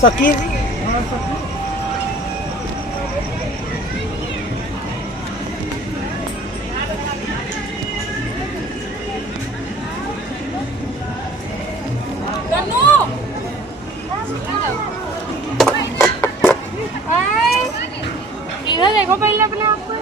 سکیر ادھر دیکھو پہلے اپنے آپ کو.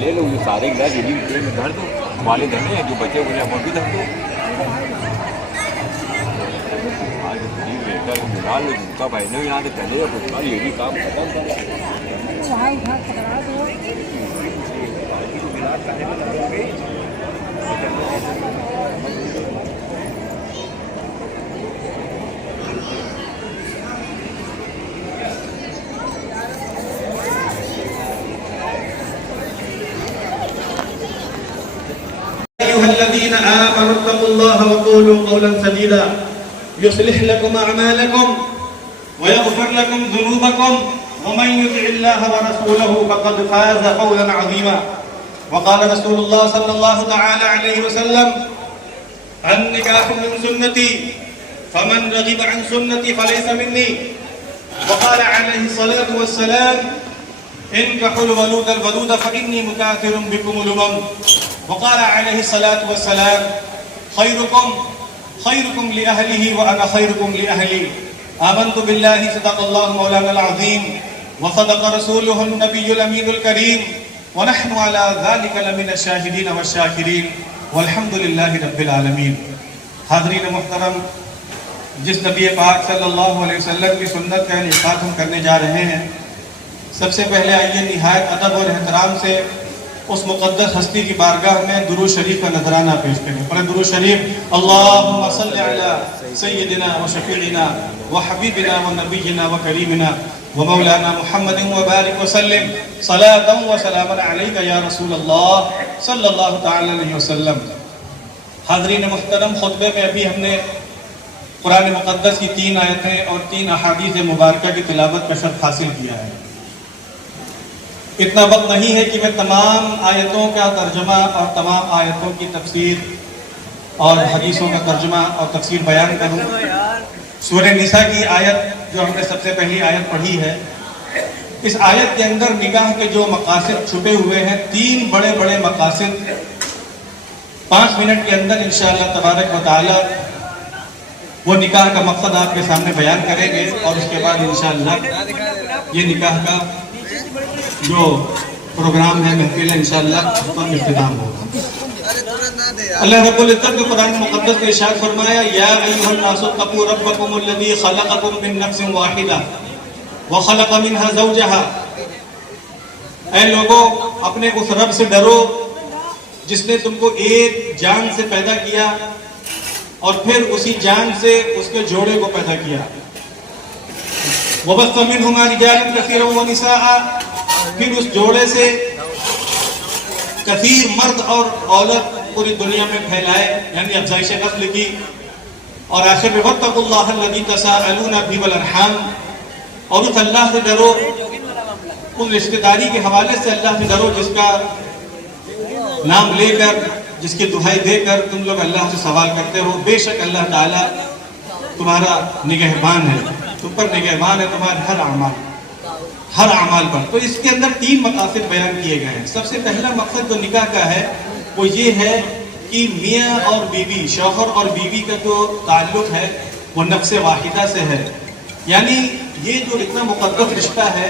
لے لو یہ سارے گلاس یہ بھی دھر دو والے دھرنے ہیں جو بچے ہوئے ہیں وہ بھی دھر دو. آج لے کر ملا لو جوتا بھائی یہاں سے پہلے یہ بھی کام ختم کرو. الذين آمنوا اتقوا الله وقولوا قولا سديدا يصلح لكم أعمالكم ويغفر لكم ذنوبكم ومن يطع الله ورسوله فقد فاز فوزا عظيما. وقال رسول الله صلى الله تعالى عليه وسلم النكاح من سنتي فمن رغب عن سنتي فليس مني. وقال عليه الصلاة والسلام انكحوا الولود الودود فإني مكاثر بكم الأمم. وقال عليه الصلاة والسلام خيركم لأهله وأنا خيركم لأهلي. آمنت بالله صدق الله مولانا العظيم وصدق رسوله النبي الأمين الكريم ونحن على ذلك لمن الشاهدين والشاكرين والحمد لله رب العالمين. حاضرین محترم، جس نبی پاک صلی اللہ علیہ وسلم کی سنت کا انعقاد ہم کرنے جا رہے ہیں، سب سے پہلے آئیے نہایت ادب اور احترام سے اس مقدس ہستی کی بارگاہ میں درود شریف کا نذرانہ پیش کریں. پڑھیں درود شریف. اللہم صل علی سیدنا و شفیعنا و حبیبنا و نبینا و کریمنا و مولانا محمد وبارک وسلم صلاۃ و سلاما علیک یا رسول اللہ صلی اللہ تعالی علیہ وسلم. حاضرین محترم، خطبے میں ابھی ہم نے قرآن مقدس کی 3 آیتیں اور 3 احادیث مبارکہ کی تلاوت کا شرف حاصل کیا ہے. اتنا وقت نہیں ہے کہ میں تمام آیتوں کا ترجمہ اور تمام آیتوں کی تفسیر اور حدیثوں کا ترجمہ اور تفسیر بیان کروں. سورہ نساء کی آیت جو ہم نے سب سے پہلی آیت پڑھی ہے، اس آیت کے اندر نکاح کے جو مقاصد چھپے ہوئے ہیں، 3 بڑے بڑے مقاصد 5 منٹ کے اندر انشاءاللہ تبارک و تعالی وہ نکاح کا مقصد آپ کے سامنے بیان کریں گے، اور اس کے بعد انشاءاللہ یہ نکاح کا جو پروگرام ہے، محفل ہے، انشاءاللہ اس کا اختتام ہوگا. اللہ رب العزت نے قرآن مقدس میں ارشاد فرمایا، یا ایھا الناس اتقوا ربکم الذی خلقکم من نفس واحدہ وخلق منها زوجہا. اے لوگوں، اپنے اس رب سے ڈرو جس نے تم کو ایک جان سے پیدا کیا اور پھر اسی جان سے اس کے جوڑے کو پیدا کیا. وَبَثَّ مِنْهُمَا رِجَالًا كَثِيرًا وَنِسَاءً، پھر اس جوڑے سے کثیر مرد اور عورت پوری دنیا میں پھیلائے، یعنی افزائش نسل کی. اور آخر میں وَاتَّقُوا اللَّهَ الَّذِي تَسَاءَلُونَ بِهِ وَالْأَرْحَامَ، اور اس اللہ سے ڈرو، ان رشتہ داری کے حوالے سے اللہ سے ڈرو جس کا نام لے کر، جس کی دہائی دے کر تم لوگ اللہ سے سوال کرتے ہو. بے شک اللہ تعالیٰ تمہارا نگہبان ہے، تم پر نگہبان ہے تمہارے ہر اعمال پر. تو اس کے اندر 3 مقاصد بیان کیے گئے ہیں. سب سے پہلا مقصد جو نکاح کا ہے وہ یہ ہے کہ میاں اور بیوی، شوہر اور بیوی کا جو تعلق ہے وہ نفس واحدہ سے ہے. یعنی یہ جو اتنا مقدس رشتہ ہے،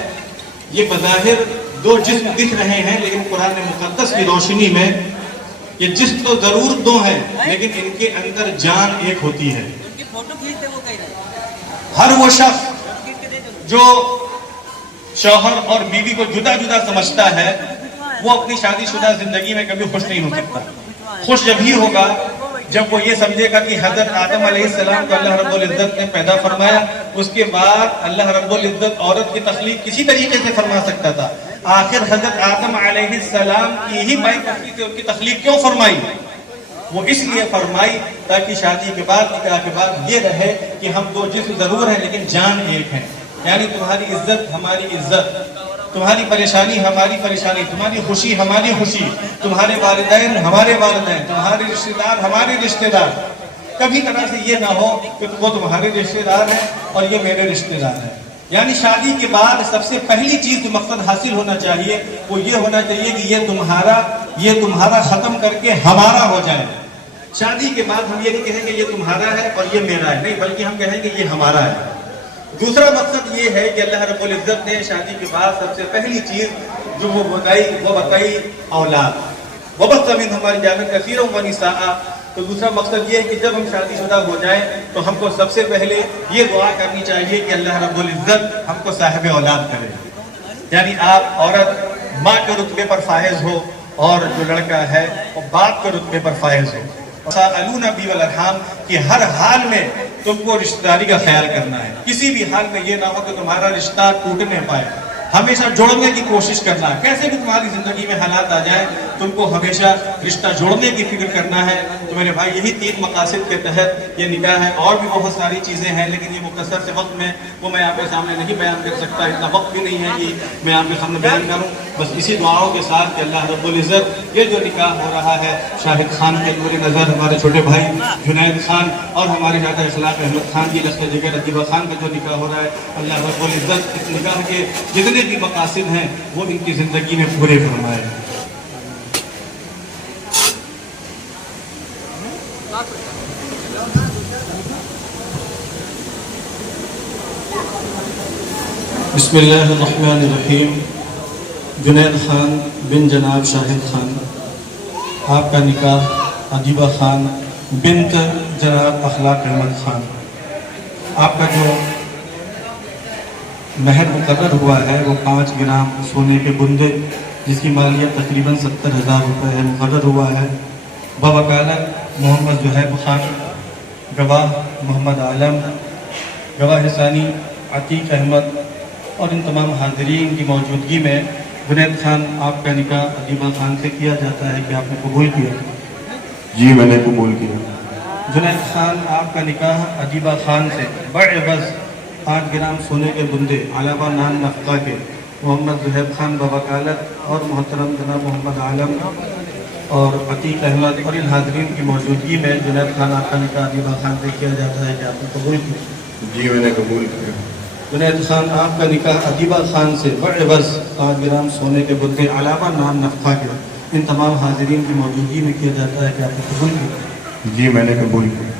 یہ بظاہر 2 جسم دکھ رہے ہیں، لیکن قرآن مقدس کی روشنی میں یہ جسم تو ضرور 2 ہیں، لیکن ان کے اندر جان ایک ہوتی ہے. ہر وہ شخص جو شوہر اور بیوی کو جدا جدا سمجھتا ہے وہ اپنی شادی شدہ زندگی میں کبھی خوش نہیں ہو سکتا. خوش جب ہی ہوگا جب وہ یہ سمجھے گا کہ حضرت آدم علیہ السلام کو اللہ رب العزت نے پیدا فرمایا، اس کے بعد اللہ رب العزت عورت کی تخلیق کسی طریقے سے فرما سکتا تھا. آخر حضرت آدم علیہ السلام کی ہی بھائی بچی سے ان کی تخلیق کیوں فرمائی؟ وہ اس لیے فرمائی تاکہ شادی کے بعد، نکاح کے بعد یہ رہے کہ ہم 2 جسم ضرور ہیں لیکن جان ایک ہے. یعنی تمہاری عزت ہماری عزت، تمہاری پریشانی ہماری پریشانی، تمہاری خوشی ہماری خوشی، تمہارے والدین ہمارے والدین، تمہارے رشتہ دار ہمارے رشتہ دار. کبھی طرح سے یہ نہ ہو کہ وہ تمہارے رشتہ دار ہیں اور یہ میرے رشتہ دار ہیں. یعنی شادی کے بعد سب سے پہلی چیز جو مقصد حاصل ہونا چاہیے وہ یہ ہونا چاہیے کہ یہ تمہارا ختم کر کے ہمارا ہو جائے. شادی کے بعد ہم یہ نہیں کہیں گے یہ تمہارا ہے اور یہ میرا ہے، نہیں، بلکہ ہم کہیں گے یہ ہمارا ہے. دوسرا مقصد یہ ہے کہ اللہ رب العزت نے شادی کے بعد سب سے پہلی چیز جو وہ بتائی اولاد. وَبَثَّ مِنْهُمَا رِجَالًا كَثِيرًا وَنِسَاءً. تو دوسرا مقصد یہ ہے کہ جب ہم شادی شدہ ہو جائیں تو ہم کو سب سے پہلے یہ دعا کرنی چاہیے کہ اللہ رب العزت ہم کو صاحب اولاد کرے. یعنی آپ عورت ماں کے رتبے پر فائز ہو اور جو لڑکا ہے وہ باپ کے رتبے پر فائز ہو. تَسَاءَلُونَ بِهِ وَالْأَرْحَامَ کہ ہر حال میں تم کو رشتہ داری کا خیال کرنا ہے. کسی بھی حال میں یہ نہ ہو کہ تمہارا رشتہ ٹوٹنے پائے، ہمیشہ جوڑنے کی کوشش کرنا ہے. کیسے بھی تمہاری زندگی میں حالات آ جائیں تم کو ہمیشہ رشتہ جوڑنے کی فکر کرنا ہے. تو میرے بھائی یہی 3 مقاصد کے تحت یہ نکاح ہے. اور بھی بہت ساری چیزیں ہیں لیکن یہ مختصر سے وقت میں وہ میں آپ کے سامنے نہیں بیان کر سکتا، اتنا وقت بھی نہیں ہے کہ میں آپ کے سامنے بیان کروں. بس اسی دعاؤں کے ساتھ کہ اللہ رب العزت یہ جو نکاح ہو رہا ہے شاہد خان کے نور نظر ہمارے چھوٹے بھائی جنید خان اور ہمارے زیادہ اخلاق احمد خان کی لشکر جگر ادیبہ خان کا جو نکاح ہو رہا ہے، اللہ رب العزت اس نکاح کے جتنے بھی مقاصد ہیں وہ ان کی زندگی میں پورے فرمائے. بسم اللہ الرحمن الرحیم. جنید خان بن جناب شاہد خان، آپ کا نکاح ادیبہ خان بنت جناب اخلاق احمد خان. آپ کا جو مہر مقرر ہوا ہے وہ 5 گرام سونے کے گندے جس کی مالیت تقریباً 70,000 روپے ہے مقرر ہوا ہے. بوکالت محمد زہیب خان، گواہ محمد عالم، گواہ ثانی عتیق احمد. اور ان تمام حاضرین کی موجودگی میں جنید خان آپ کا نکاح ادیبہ خان سے کیا جاتا ہے کہ آپ نے قبول کیا؟ جی میں نے قبول کیا. جنید خان آپ کا نکاح ادیبہ خان سے بعوض 5 گرام سونے کے گندے علاوہ نان نفقہ کے محمد زہیب خان بوکالت اور محترم جناب محمد عالم اور عتیق احمد اور ان حاضرین کی موجودگی میں جنید خان آپ کا نکاح ادیبہ خان سے کیا جاتا ہے کہ آپ نے قبول کیا؟ جی میں نے قبول کیا. جنید خان آپ کا نکاح ادیبہ خان سے بعوض 5 گرام سونے کے گندے علاوہ نان نفقہ کے ان تمام حاضرین کی موجودگی میں کیا جاتا ہے کہ آپ نے قبول کیا؟ جی میں نے قبول کیا.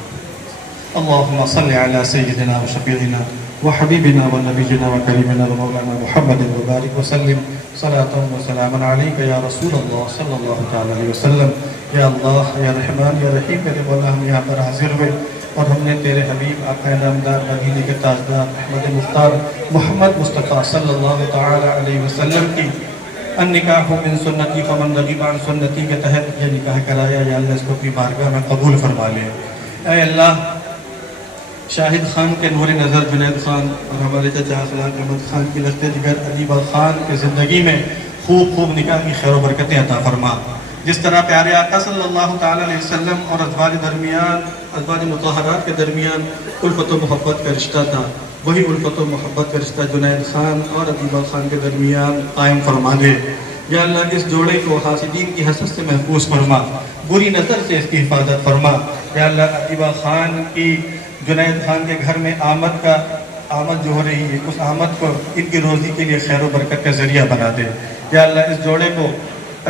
اللهم صل على سيدنا وشفيعنا وحبيبنا ونبينا وكريمنا ومولانا محمد وبارك وسلم صلاة وسلاما عليك يا رسول الله صلى الله تعالى عليه وسلم. یا اللہ یا رحمان یا رحیم میرے مولا ہم یہاں پر حاضر ہوئے اور ہم نے تیرے حبیب آقا نامدار مدینے کے تاجدار احمد مختار محمد مصطفیٰ صلی اللہ تعالی علیہ وسلم کی النکاح من سنتی فمن رغب عن سنتی کے تحت یہ نکاح کرایا. یا اللہ اس کو اپنی بارگاہ میں قبول فرما لے. اے اللہ شاہد خان کے نور نظر جنید خان اور ہمارے چچا اخلاق احمد خان کی لخت جگر ادیبہ خان کی زندگی میں خوب نکاح کی خیر و برکتیں عطا فرما. جس طرح پیارے آقا صلی اللہ تعالی علیہ وسلم اور ازواج مطہرات کے درمیان الفت و محبت کا رشتہ تھا، وہی الفت و محبت کا رشتہ جنید خان اور ادیبہ خان کے درمیان قائم فرما دے. یا اللہ اس جوڑے کو حاسدین کی حسد سے محفوظ فرما، بری نظر سے اس کی حفاظت فرما. یا اللہ ادیبہ خان کی جنید خان کے گھر میں آمد جو ہو رہی ہے، اس آمد کو ان کی روزی کے لیے خیر و برکت کا ذریعہ بنا دے. یا اللہ اس جوڑے کو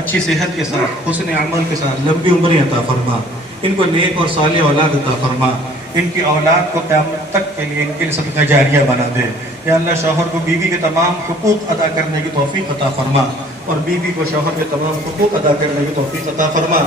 اچھی صحت کے ساتھ، حسن عمل کے ساتھ لمبی عمریں عطا فرما، ان کو نیک اور صالح اولاد عطا فرما، ان کی اولاد کو قیامت تک کے لیے ان کے لیے صدقہ جاریہ بنا دے. یا اللہ شوہر کو بیوی کے تمام حقوق ادا کرنے کی توفیق عطا فرما، اور بیوی کو شوہر کے تمام حقوق ادا کرنے کی توفیق عطا فرما.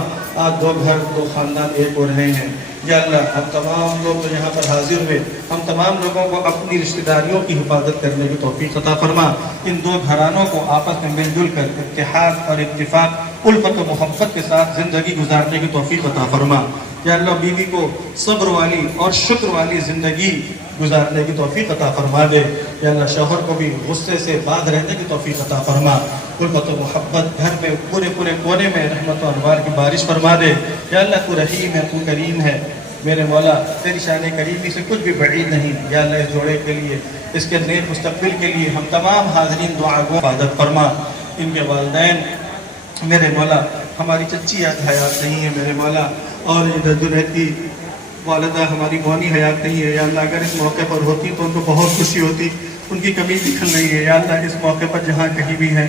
آج 2 گھر 2 خاندان ایک ہو رہے ہیں. یا اللہ ہم تمام لوگ جو یہاں پر حاضر ہوئے، ہم تمام لوگوں کو اپنی رشتہ داریوں کی حفاظت کرنے کی توفیق عطا فرما. ان 2 گھرانوں کو آپس میں مل جل کر اتحاد اور اتفاق، الفت و محبت کے ساتھ زندگی گزارنے کی توفیق عطا فرما. یا اللہ بیوی کو صبر والی اور شکر والی زندگی گزارنے کی توفیق عطا فرما دے. یا اللہ شوہر کو بھی غصے سے باز رہنے کی توفیق عطا فرما. الفت و محبت گھر میں پورے کونے میں رحمت و انوار کی بارش فرما دے. یا اللہ تو رحیم ہے، تو کریم ہے، میرے مولا تیری شان کریمی سے کچھ بھی بعید نہیں. یا اللہ اس جوڑے کے لیے، اس کے نیک مستقبل کے لیے ہم تمام حاضرین دعا گو حفاظت فرما. ان کے والدین میرے مولا، ہماری چچی آج حیات نہیں ہے میرے مولا، اور جنید کی والدہ ہماری مونی حیات نہیں ہے. یا اللہ اگر اس موقع پر ہوتی تو ان کو بہت خوشی ہوتی، ان کی کمی دکھل نہیں ہے. یا اللہ اس موقع پر جہاں کہیں بھی ہیں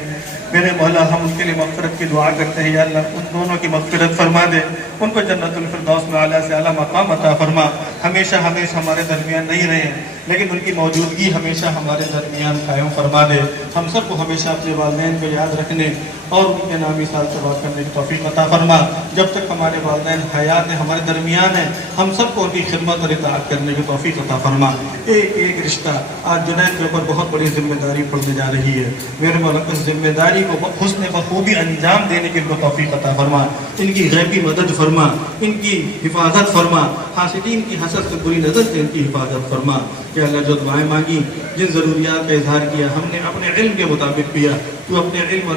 میرے مولا، ہم ان کے لیے مغفرت کی دعا کرتے ہیں. یا اللہ ان دونوں کی مغفرت فرما دے، ان کو جنت الفردوس میں اعلیٰ سے اعلیٰ مقام عطا فرما. ہمیشہ ہمارے درمیان نہیں رہے، لیکن ان کی موجودگی ہمیشہ ہمارے درمیان قائم فرما دے. ہم سب کو ہمیشہ اپنے والدین کو یاد رکھنے اور ان کے نامی سال سے بات کرنے کی توفیق عطا فرما. جب تک ہمارے والدین حیات ہیں، ہمارے درمیان ہیں، ہم سب کو ان کی خدمت اور اطاعت کرنے کی توفیق عطا فرما. ایک رشتہ آج جنید کے اوپر بہت بڑی ذمہ داری پڑنے جا رہی ہے. میرے مولا اس ذمہ داری کو حسن بخوبی انجام دینے کی ان کو توفیق عطا فرما. ان کی غیبی مدد فرما، ان کی حفاظت فرما، حاسدین کی حسد سے بری نظر سے ان کی حفاظت فرما. کہ اللہ جو دعائیں مانگی، جن ضروریات کا اظہار کیا، ہم نے اپنے علم کے مطابق کیا، تو اپنے علم اور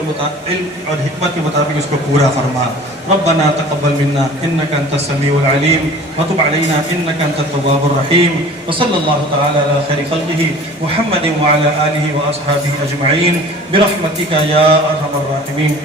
حکمت کے مطابق اس کو پورا فرما. ربنا تقبل منا انك انت السميع العليم وتب علينا انك انت التواب الرحيم. وصلى الله تعالى على خير خلقه محمد وعلى اله واصحابه اجمعين برحمتك يا ارحم الراحمين.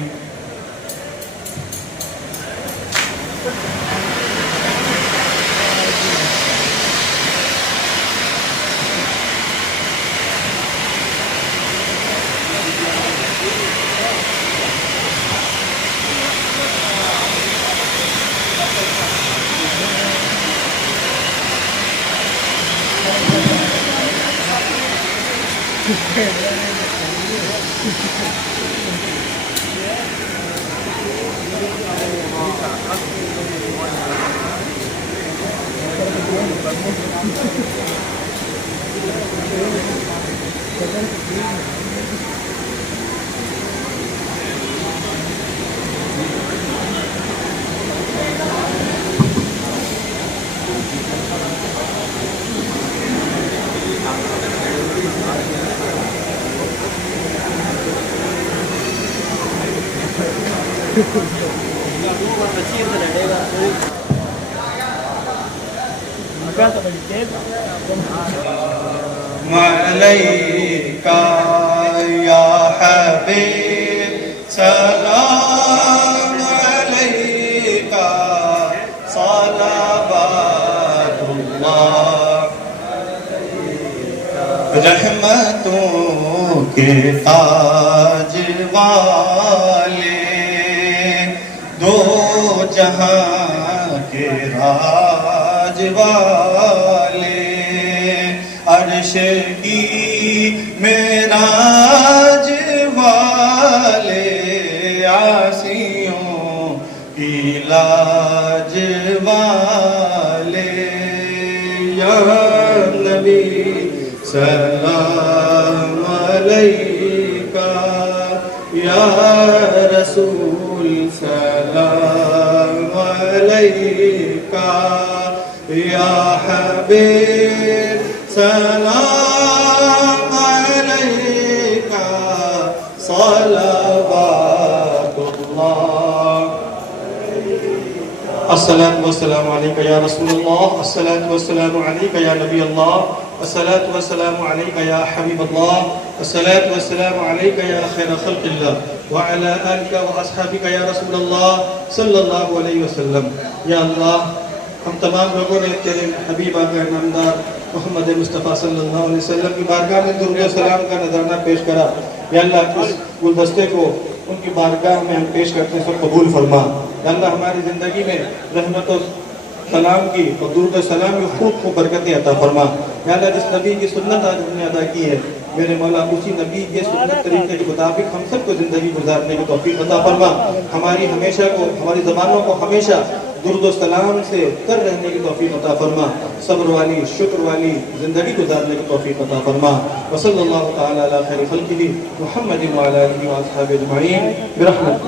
وعليك يا حبيب سلام عليك صلوات الله رحمتوں کے تاج والے دو جہاں کے راج والے عرش کی معراج والے عاصیوں کی لاج والے یا نبی سلام علیکہ یا رسول سلام علیکہ یا حبیب سلام علیکہ صلوات اللہ الصلاة والسلام علیکہ یا رسول اللہ الصلاة والسلام علیکہ یا نبی اللہ الصلاة والسلام علیکہ یا حبیب اللہ الصلاة والسلام علیکہ یا خیر خلق اللہ وعلى آلك وأصحابك يا رسول اللہ صلی اللہ علیہ وسلم. یا اللہ ہم تمام لوگوں نے تیرے حبیب آقا نامدار محمد مصطفیٰ صلی اللہ علیہ وسلم کی بارگاہ میں درود و سلام کا نذرانہ پیش کرا. یا اللہ اس گلدستے کو ان کی بارگاہ میں ہم پیش کرتے ہیں سب قبول فرما. یا اللہ ہماری زندگی میں رحمت و سلام کی اور درود و سلام کی خوب برکتیں عطا فرما. یا اللہ جس نبی کی سنت آج ہم نے ادا کی ہے میرے مولا اسی نبی کے سنت طریقے کے مطابق ہم سب کو زندگی گزارنے کی توفیق عطا فرما. ہماری زبانوں کو ہمیشہ درود و سلام سے تر رہنے کی توفیق عطا فرما. صبر والی شکر والی زندگی گزارنے کی توفیق عطا فرما. وصلی اللہ تعالی علی خیر خلقہ محمد وعلی آلہ واصحابہ اجمعین برحمتک.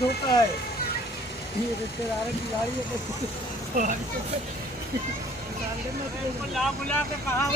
دھوکہ ہے یہ رشتے داروں کی گاڑی ہے بلا کے کہا